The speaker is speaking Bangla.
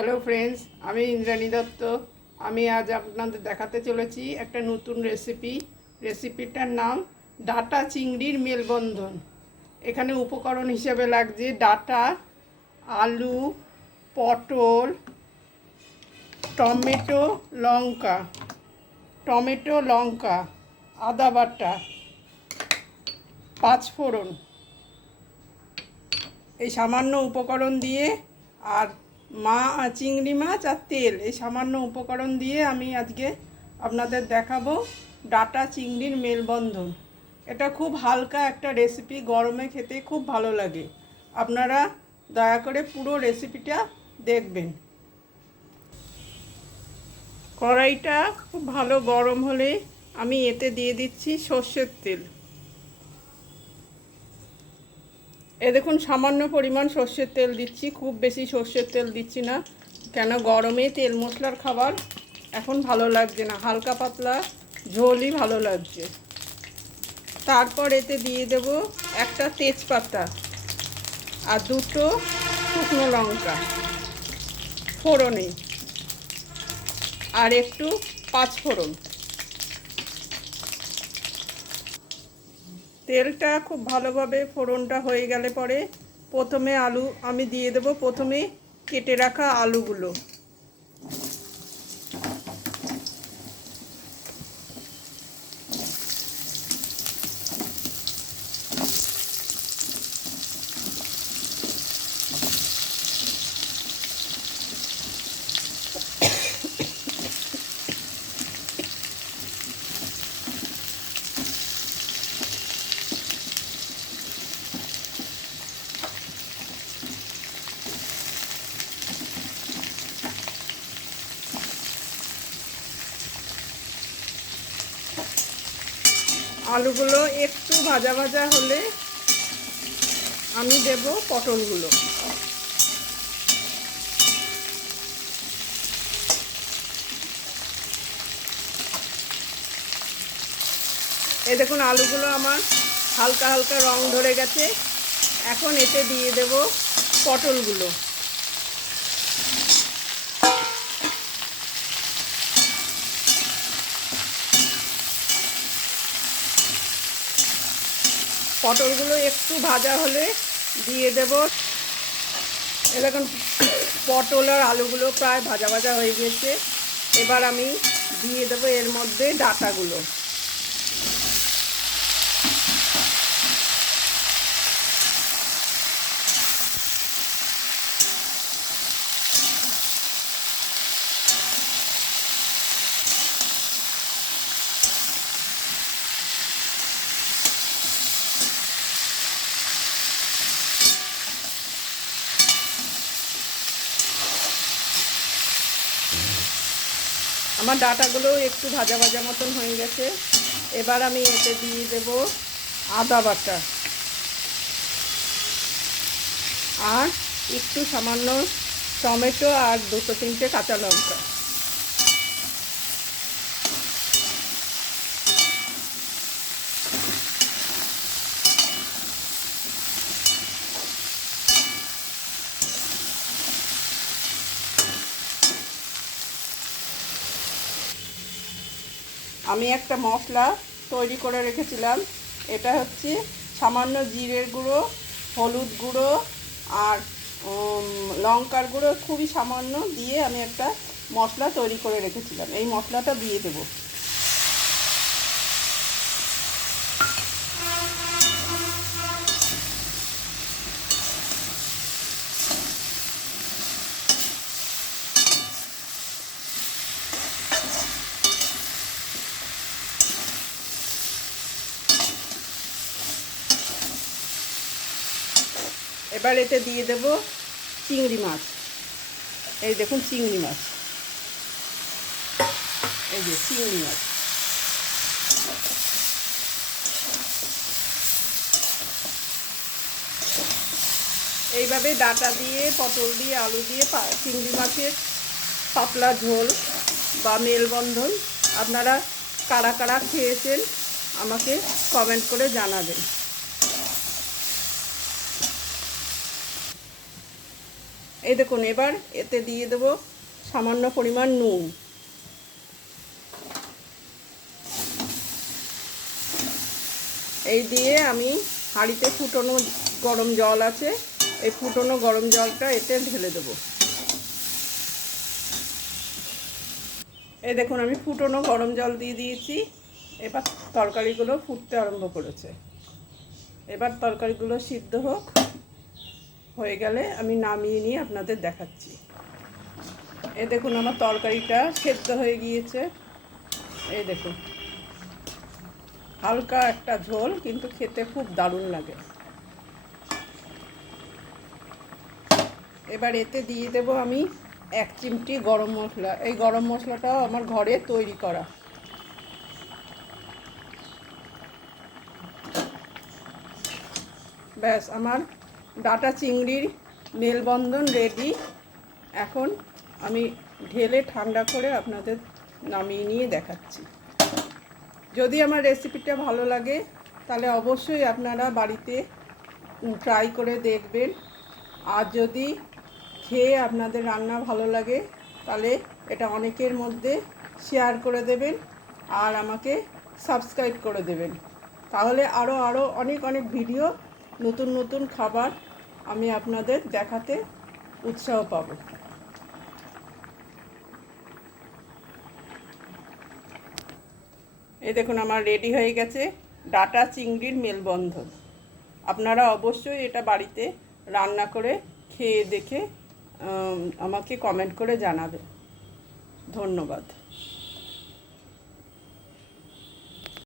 হ্যালো ফ্রেন্ডস, আমি ইন্দ্রাণী দত্ত। আমি আজ আপনাদের দেখাতে চলেছি একটা নতুন রেসিপিটার নাম ডাটা চিংড়ির মেলবন্ধন। এখানে উপকরণ হিসেবে লাগছে ডাটা, আলু, পটল, টমেটো, লঙ্কা, আদা বাটা, পাঁচফোড়ন। এই সামান্য উপকরণ দিয়ে আর চিংড়ি মাছ আর তেল, এই সামান্য উপকরণ দিয়ে আমি আজকে আপনাদের দেখাবো ডাটা চিংড়ির মেলবন্ধন। এটা খুব হালকা একটা রেসিপি, গরমে খেতে খুব ভালো লাগে। আপনারা দয়া করে পুরো রেসিপিটা দেখবেন। কড়াইটা খুব ভালো গরম হলে আমি এতে দিয়ে দিচ্ছি সর্ষের তেল। দেখুন সামান্য পরিমাণ সর্ষের তেল দিচ্ছি, খুব বেশি সর্ষের তেল দিচ্ছি না, কেন গরমে তেল মশলার খাবার এখন ভালো লাগছে না, হালকা পাতলা ঝোলই ভালো লাগছে। তারপর এতে দিয়ে দেব একটা তেজপাতা আর দুটো শুকনো লঙ্কা ফোড়নে, আর একটু পাঁচফোড়ন। তেলটা খুব ভালোভাবে ফোড়নটা হয়ে গেলে পরে প্রথমে আলু আমি দিয়ে দেব, প্রথমে কেটে রাখা আলুগুলো। আলুগুলো একটু ভাজা ভাজা হলে আমি দেব পটলগুলো। এই দেখুন আলুগুলো আমার হালকা হালকা রং ধরে গেছে। এখন এতে দিয়ে দেব পটলগুলো। পটলগুলো একটু ভাজা হলে দিয়ে দেব, দেখুন পটল আর আলুগুলো প্রায় ভাজা ভাজা হয়ে গেছে। এবার আমি দিয়ে দেব এর মধ্যে ডাটাগুলো। আমার ডাটাগুলো একটু ভাজা ভাজা মতন হয়ে গেছে। এবার আমি এতে দিয়ে দেব আদা বাটা আর একটু সামান্য টমেটো আর দুটো তিনটে কাঁচা লঙ্কা। আমি একটা মশলা তৈরি করে রেখেছিলাম। এটা হচ্ছে সামান্য জিরের গুঁড়ো, হলুদ গুঁড়ো আর লঙ্কার গুঁড়ো, খুবই সামান্য দিয়ে আমি একটা মশলা তৈরি করে রেখেছিলাম। এই মশলাটা দিয়ে দেব। এবার এতে দিয়ে দেব চিংড়ি মাছ। এই দেখুন চিংড়ি মাছ, এই যে চিংড়ি মাছ। এইভাবে ডাটা দিয়ে, পটল দিয়ে, আলু দিয়ে চিংড়ি মাছের পাতলা ঝোল বা মেলবন্ধন আপনারা কারা কারা খেয়েছেন আমাকে কমেন্ট করে জানাবেন। এই দেখুন, এবার এতে দিয়ে দেব সামান্য পরিমাণ নুন। এই দিয়ে আমি হাঁড়িতে ফুটনো গরম জল আছে, এই ফুটনো গরম জলটা এতে ঢেলে দেবো। এই দেখুন, আমি ফুটনো গরম জল দিয়ে দিয়েছি। এবার তরকারিগুলো ফুটতে আরম্ভ করেছে। এবার তরকারিগুলো সিদ্ধ হোক, হয়ে গেলে আমি নামিয়ে নিয়ে আপনাদের দেখাচ্ছি। এই দেখুন, আমার তরকারিটা সেদ্ধ হয়ে গিয়েছে। এই দেখুন, হালকা একটা ঝোল, কিন্তু খেতে খুব দারুণ লাগে। এবার এতে দিয়ে দেব আমি 1 চিমটি গরম মশলা। এই গরম মশলাটাও আমার ঘরে তৈরি করা। ব্যাস, আমার ডাটা চিংড়ির মেলবন্ধন রেডি। এখন আমি ঢেলে ঠান্ডা করে আপনাদের নামিয়ে নিয়ে দেখাচ্ছি। যদি আমার রেসিপিটা ভালো লাগে তাহলে অবশ্যই আপনারা বাড়িতে ট্রাই করে দেখবেন। আর যদি খেয়ে আপনাদের রান্না ভালো লাগে তাহলে এটা অনেকের মধ্যে শেয়ার করে দেবেন আর আমাকে সাবস্ক্রাইব করে দেবেন। তাহলে আরও অনেক অনেক ভিডিও, নতুন নতুন খাবার আমি আপনাদের দেখাতে উৎসাহ পাবো। এই দেখুন, আমার রেডি হয়ে গেছে ডাটা চিংড়ির মেলবন্ধন। আপনারা অবশ্যই এটা বাড়িতে রান্না করে খেয়ে দেখে আমাকে কমেন্ট করে জানাবেন। ধন্যবাদ।